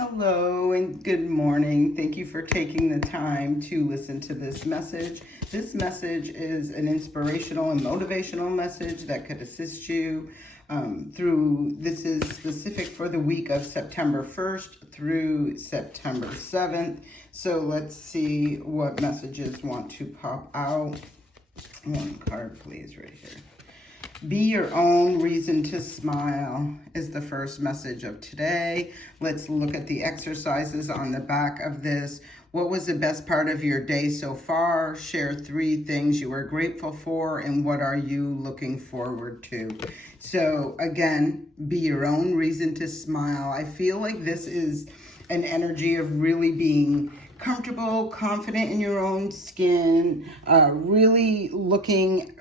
Hello and good morning. Thank you for taking the time to listen to this message. This message is an inspirational and motivational message that could assist you this is specific for the week of September 1st through September 7th. So let's see what messages want to pop out. One card, please, right here. Be your own reason to smile is the first message of today. Let's look at the exercises on the back of this. What was the best part of your day so far? Share 3 things you are grateful for, and what are you looking forward to? So again, be your own reason to smile. I feel like this is an energy of really being comfortable, confident in your own skin, really looking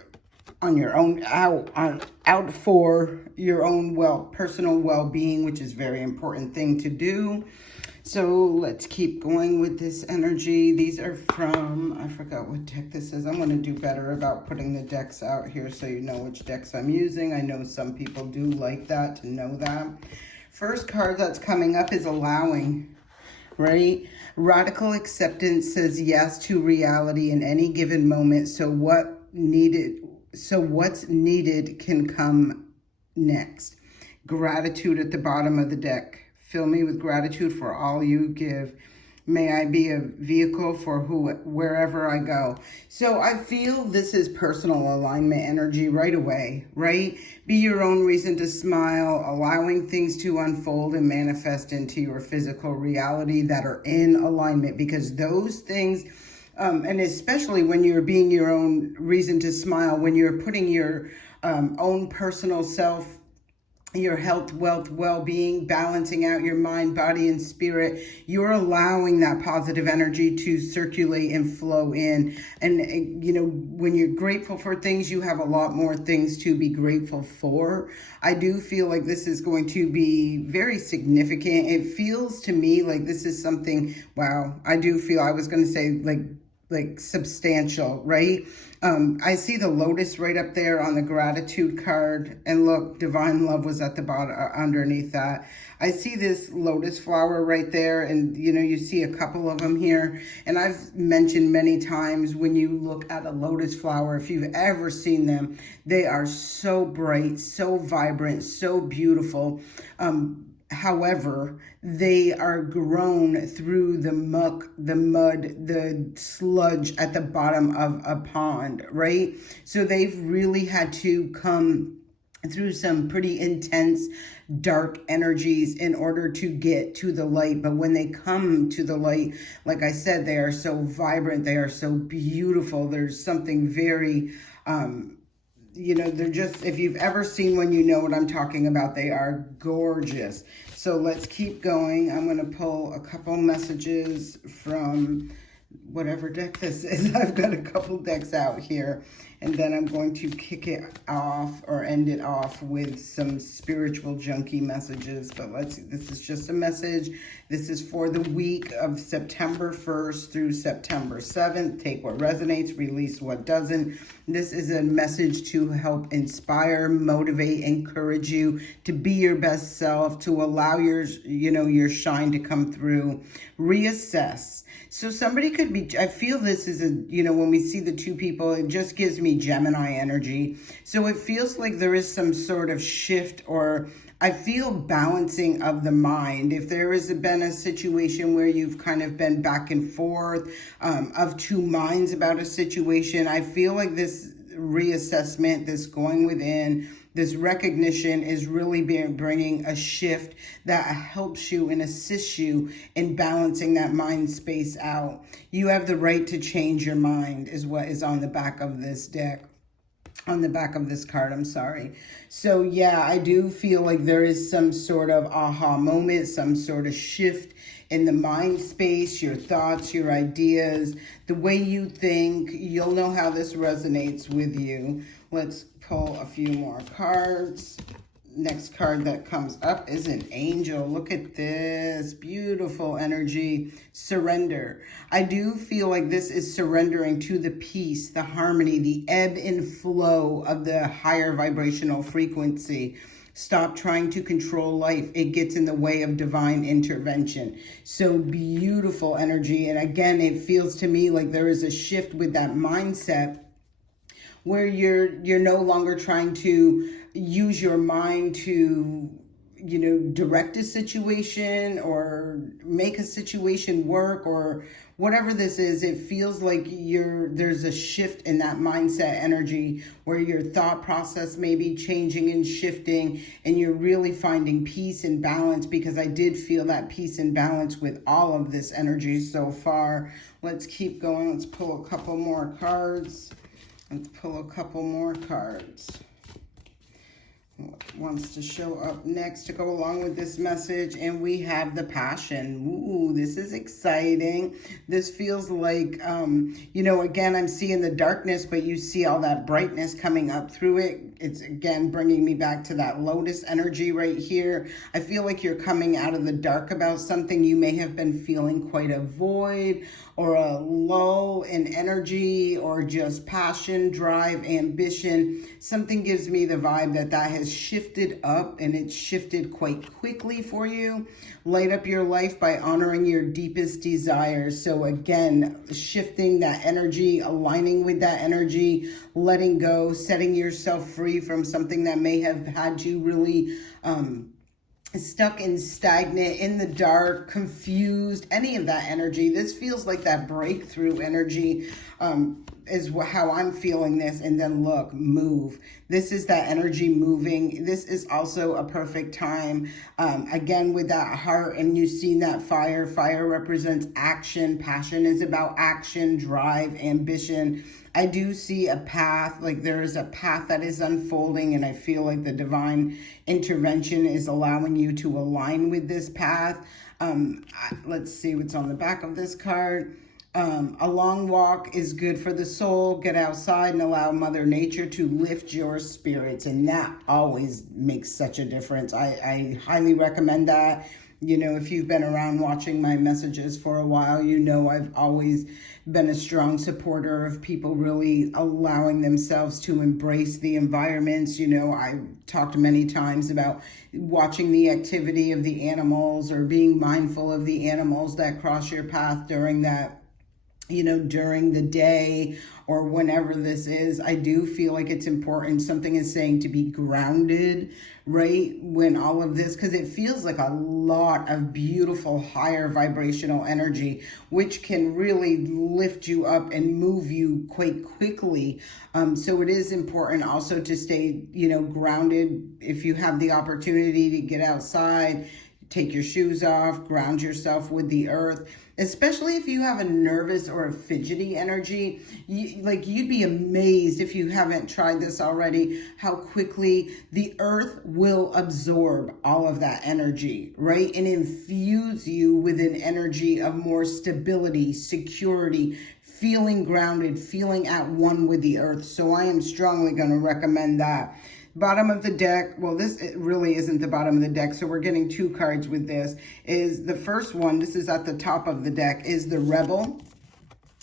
on your own out for your own personal well-being, which is a very important thing to do. So let's keep going with this energy. These are from, I forgot what deck this is. I'm going to do better about putting the decks out here so you know which decks I'm using. I know some people do like that, to know that. First card that's coming up is allowing, right? Radical acceptance says yes to reality in any given moment. So what's needed can come next. Gratitude at the bottom of the deck. Fill me with gratitude for all you give. May I be a vehicle for wherever I go. So I feel this is personal alignment energy right away, right? Be your own reason to smile, allowing things to unfold and manifest into your physical reality that are in alignment, because those things, and especially when you're being your own reason to smile, when you're putting your own personal self, your health, wealth, well-being, balancing out your mind, body, and spirit, you're allowing that positive energy to circulate and flow in. And, you know, when you're grateful for things, you have a lot more things to be grateful for. I do feel like this is going to be very significant. It feels to me like this is something, wow, I do feel, I was going to say like substantial, right? I see the lotus right up there on the gratitude card, and look, divine love was at the bottom underneath that. I see this lotus flower right there, and you know, you see a couple of them here, and I've mentioned many times, when you look at a lotus flower, if you've ever seen them, they are so bright, so vibrant, so beautiful. However, they are grown through the muck, the mud, the sludge at the bottom of a pond, right? So they've really had to come through some pretty intense dark energies in order to get to the light. But when they come to the light, like I said, they are so vibrant, they are so beautiful. There's something very you know, they're just, if you've ever seen one, you know what I'm talking about. They are gorgeous. So let's keep going. I'm going to pull a couple messages from whatever deck this is. I've got a couple decks out here, and then I'm going to kick it off or end it off with some spiritual junkie messages. But let's see, this is just a message. This is for the week of September 1st through September 7th. Take what resonates, release what doesn't. This is a message to help inspire, motivate, encourage you to be your best self, to allow your shine to come through. Reassess. So somebody could be, I feel this is when we see the two people, it just gives me Gemini energy. So it feels like there is some sort of shift, or I feel balancing of the mind. If there has been a situation where you've kind of been back and forth of two minds about a situation, I feel like this reassessment, this going within, this recognition is really bringing a shift that helps you and assists you in balancing that mind space out. You have the right to change your mind is what is on the back of this deck. On the back of this card, I'm sorry. So yeah, I do feel like there is some sort of aha moment, some sort of shift in the mind space, your thoughts, your ideas, the way you think. You'll know how this resonates with you. Let's pull a few more cards. Next card that comes up is an angel. Look at this beautiful energy. Surrender. I do feel like this is surrendering to the peace, the harmony, the ebb and flow of the higher vibrational frequency. Stop trying to control life. It gets in the way of divine intervention. So beautiful energy. And again, it feels to me like there is a shift with that mindset where you're no longer trying to use your mind to direct a situation or make a situation work or whatever this is. It feels like there's a shift in that mindset energy where your thought process may be changing and shifting, and you're really finding peace and balance, because I did feel that peace and balance with all of this energy so far. Let's keep going. Let's pull a couple more cards. What wants to show up next to go along with this message? And we have the Passion. Ooh, this is exciting. This feels like, again, I'm seeing the darkness, but you see all that brightness coming up through it. It's, again, bringing me back to that Lotus energy right here. I feel like you're coming out of the dark about something. You may have been feeling quite a void or a lull in energy, or just passion, drive, ambition. Something gives me the vibe that has shifted up, and it's shifted quite quickly for you. Light up your life by honoring your deepest desires. So again, shifting that energy, aligning with that energy, letting go, setting yourself free from something that may have had you really stuck and stagnant, in the dark, confused, any of that energy. This feels like that breakthrough energy is how I'm feeling this. And then look, move. This is that energy moving. This is also a perfect time, again, with that heart, and you've seen that fire. Fire represents action. Passion is about action, drive, ambition. I do see a path, like there is a path that is unfolding, and I feel like the divine intervention is allowing you to align with this path. Let's see what's on the back of this card. A long walk is good for the soul. Get outside and allow Mother Nature to lift your spirits, and that always makes such a difference. I highly recommend that. If you've been around watching my messages for a while, I've always been a strong supporter of people really allowing themselves to embrace the environments. I talked many times about watching the activity of the animals, or being mindful of the animals that cross your path during the day, or whenever this is. I do feel like it's important. Something is saying to be grounded, right? When all of this, because it feels like a lot of beautiful higher vibrational energy, which can really lift you up and move you quite quickly. So it is important also to stay, grounded. If you have the opportunity to get outside, take your shoes off, ground yourself with the earth, especially if you have a nervous or a fidgety energy. You'd be amazed, if you haven't tried this already, how quickly the earth will absorb all of that energy, right? And infuse you with an energy of more stability, security, feeling grounded, feeling at one with the earth. So I am strongly going to recommend that. Bottom of the deck, well, it really isn't the bottom of the deck, so we're getting two cards with this. Is the first one, this is at the top of the deck, is the Rebel.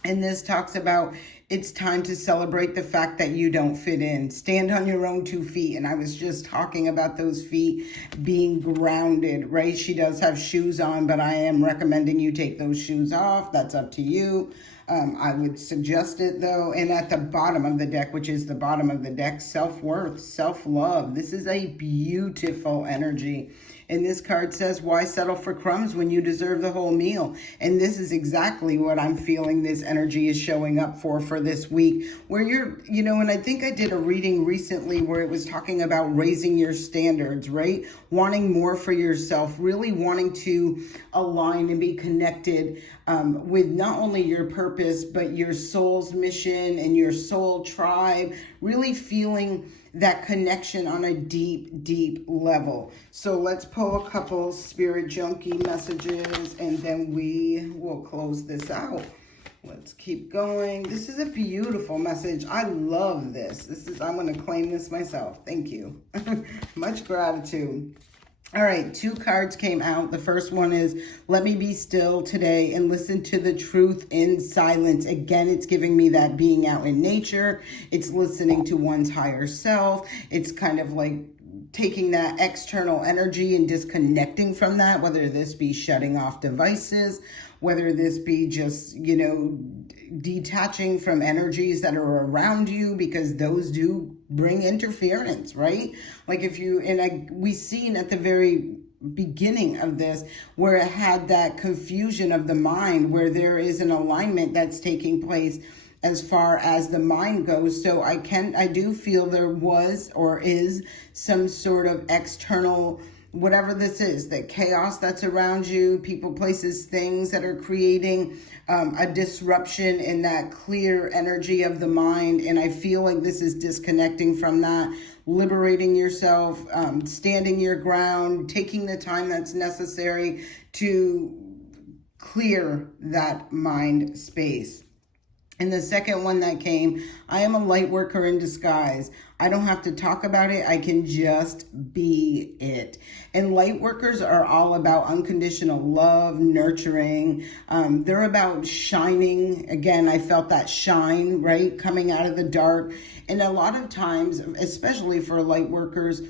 And this talks about it's time to celebrate the fact that you don't fit in. Stand on your own 2 feet. And I was just talking about those feet being grounded, right? She does have shoes on, but I am recommending you take those shoes off. That's up to you. I would suggest it though. And at the bottom of the deck, which is the bottom of the deck, self-worth, self-love. This is a beautiful energy. And this card says, why settle for crumbs when you deserve the whole meal? And this is exactly what I'm feeling this energy is showing up for this week, where you're, and I think I did a reading recently where it was talking about raising your standards, right? Wanting more for yourself, really wanting to align and be connected with not only your purpose, but your soul's mission and your soul tribe, really feeling that connection on a deep, deep level. So let's pull a couple Spirit Junkie messages, and then we will close this out. Let's keep going. This is a beautiful message. I love this. I'm going to claim this myself. Thank you. Much gratitude. All right, 2 cards came out. The first one is, let me be still today and listen to the truth in silence. Again, it's giving me that being out in nature. It's listening to one's higher self. It's kind of like taking that external energy and disconnecting from that, whether this be shutting off devices, whether this be just, detaching from energies that are around you, because those do bring interference, right? Like if you, we seen at the very beginning of this where it had that confusion of the mind, where there is an alignment that's taking place as far as the mind goes. So I do feel there was or is some sort of external, whatever this is, the chaos that's around you, people, places, things that are creating a disruption in that clear energy of the mind. And I feel like this is disconnecting from that, liberating yourself, standing your ground, taking the time that's necessary to clear that mind space. And the second one that came, I am a light worker in disguise. I don't have to talk about it. I can just be it. And light workers are all about unconditional love, nurturing. They're about shining. Again, I felt that shine, right? Coming out of the dark. And a lot of times, especially for light workers,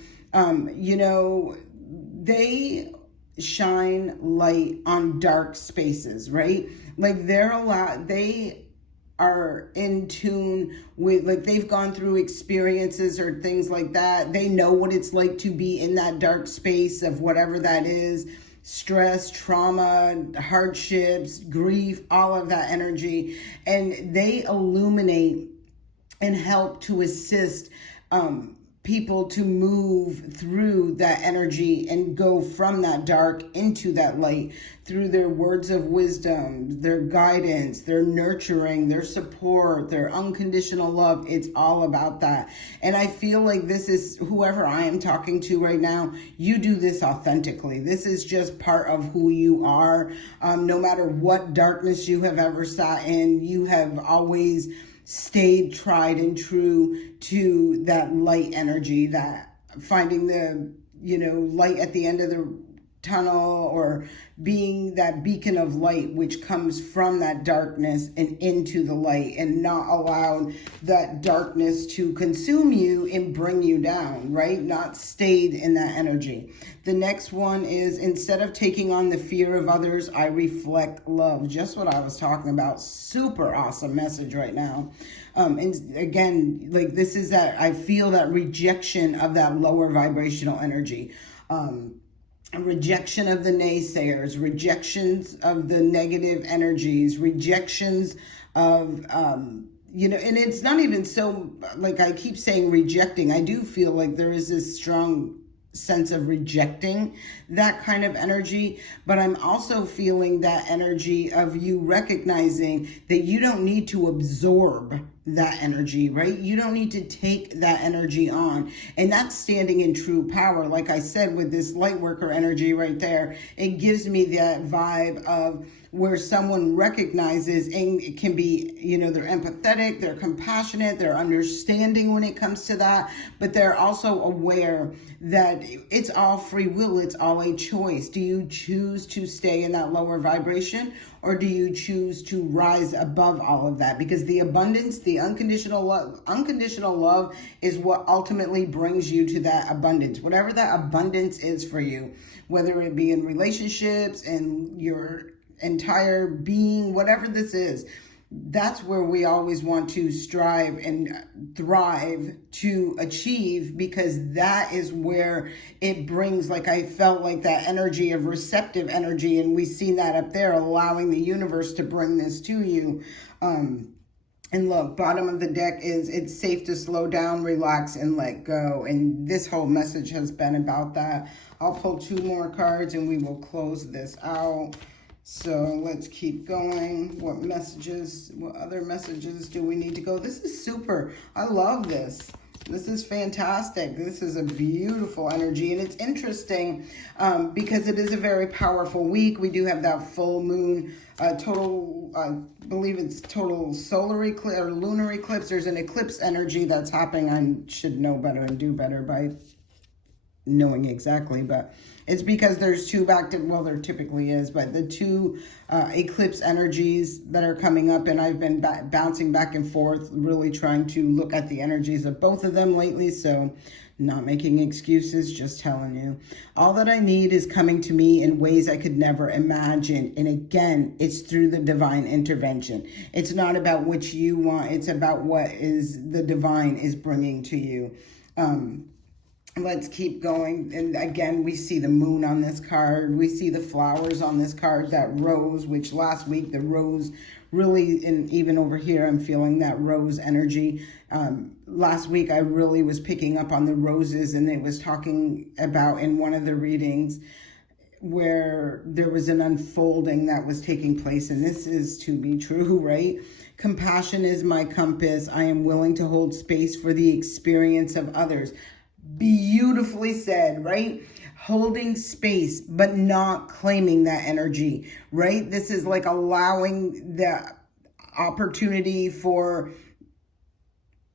they shine light on dark spaces, right? Like they are in tune with, like, they've gone through experiences or things like that. They know what it's like to be in that dark space of whatever that is, stress, trauma, hardships, grief, all of that energy. And they illuminate and help to assist people to move through that energy and go from that dark into that light through their words of wisdom, their guidance, their nurturing, their support, their unconditional love. It's all about that. And I feel like this is, whoever I am talking to right now, you do this authentically. This is just part of who you are. No matter what darkness you have ever sat in, you have always stayed tried and true to that light energy, that finding the, light at the end of the tunnel, or being that beacon of light which comes from that darkness and into the light, and not allow that darkness to consume you and bring you down, right? Not stayed in that energy. The next one is, instead of taking on the fear of others, I reflect love. Just what I was talking about. Super awesome message right now. And again, like, this is that, I feel that rejection of that lower vibrational energy. Rejection of the naysayers, rejections of the negative energies, rejections of, and it's not even so, like, I keep saying rejecting. I do feel like there is this strong sense of rejecting that kind of energy, but I'm also feeling that energy of you recognizing that you don't need to absorb that energy, right? You don't need to take that energy on. And that's standing in true power. Like I said, with this light worker energy right there, it gives me that vibe of where someone recognizes, and it can be, they're empathetic, they're compassionate, they're understanding when it comes to that, but they're also aware that it's all free will, it's all a choice. Do you choose to stay in that lower vibration, or do you choose to rise above all of that? Because the abundance, the unconditional love is what ultimately brings you to that abundance, whatever that abundance is for you, whether it be in relationships and your entire being, whatever this is. That's where we always want to strive and thrive to achieve, because that is where it brings, like, I felt like that energy of receptive energy, and we've seen that up there, allowing the universe to bring this to you. And look, bottom of the deck is, it's safe to slow down, relax, and let go. And this whole message has been about that. I'll pull 2 more cards and we will close this out. So let's keep going. What other messages do we need to go? This is super. I love this. This is fantastic. This is a beautiful energy. And it's interesting because it is a very powerful week. We do have that full moon, total, I believe it's total solar eclipse or lunar eclipse. There's an eclipse energy that's happening. I should know better and do better by knowing exactly, but it's because there's two well, there typically is, but the two eclipse energies that are coming up, and I've been bouncing back and forth, really trying to look at the energies of both of them lately, so not making excuses, just telling you. All that I need is coming to me in ways I could never imagine. And again, it's through the divine intervention. It's not about what you want. It's about what is the divine is bringing to you. Let's keep going. And again, we see the moon on this card. We see the flowers on this card, that rose, which last week the rose really, and even over here, I'm feeling that rose energy. Last week, I really was picking up on the roses, and it was talking about in one of the readings where there was an unfolding that was taking place. And this is to be true, right? Compassion is my compass. I am willing to hold space for the experience of others. Beautifully said, right? Holding space, but not claiming that energy, right? This is like allowing the opportunity for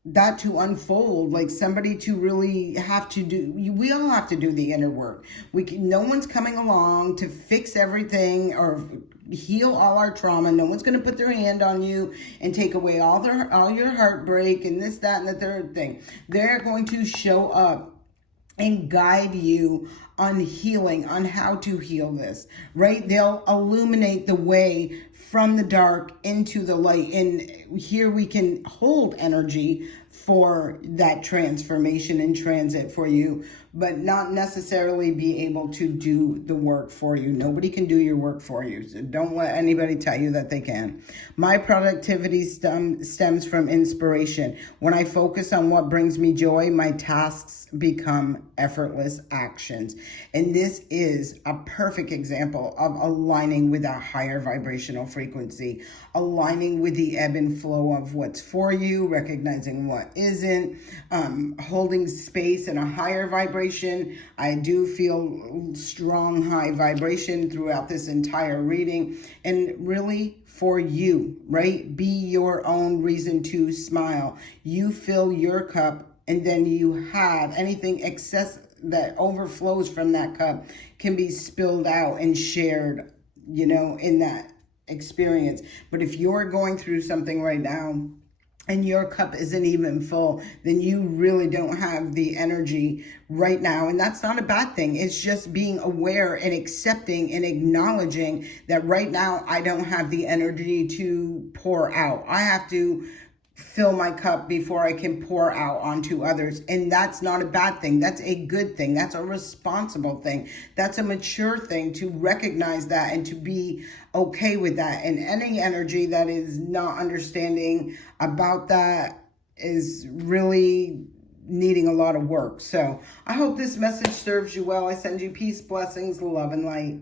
that to unfold, like somebody to really have to do, we all have to do the inner work. No one's coming along to fix everything or heal all our trauma. No one's going to put their hand on you and take away all your heartbreak and this, that, and the third thing. They're going to show up and guide you on healing, on how to heal this, right? They'll illuminate the way from the dark into the light. And here we can hold energy for that transformation and transit for you, but not necessarily be able to do the work for you. Nobody can do your work for you. So don't let anybody tell you that they can. My productivity stems from inspiration. When I focus on what brings me joy, my tasks become effortless actions. And this is a perfect example of aligning with a higher vibrational frequency, aligning with the ebb and flow of what's for you, recognizing what isn't, holding space in a higher vibration. I do feel strong high vibration throughout this entire reading, and really for you, right? Be your own reason to smile. You fill your cup, and then you have anything excess that overflows from that cup can be spilled out and shared, in that experience. But if you're going through something right now and your cup isn't even full, then you really don't have the energy right now. And that's not a bad thing. It's just being aware and accepting and acknowledging that right now I don't have the energy to pour out. I have to fill my cup before I can pour out onto others. And that's not a bad thing. That's a good thing. That's a responsible thing. That's a mature thing, to recognize that and to be okay with that. And any energy that is not understanding about that is really needing a lot of work. So I hope this message serves you well. I send you peace, blessings, love, and light.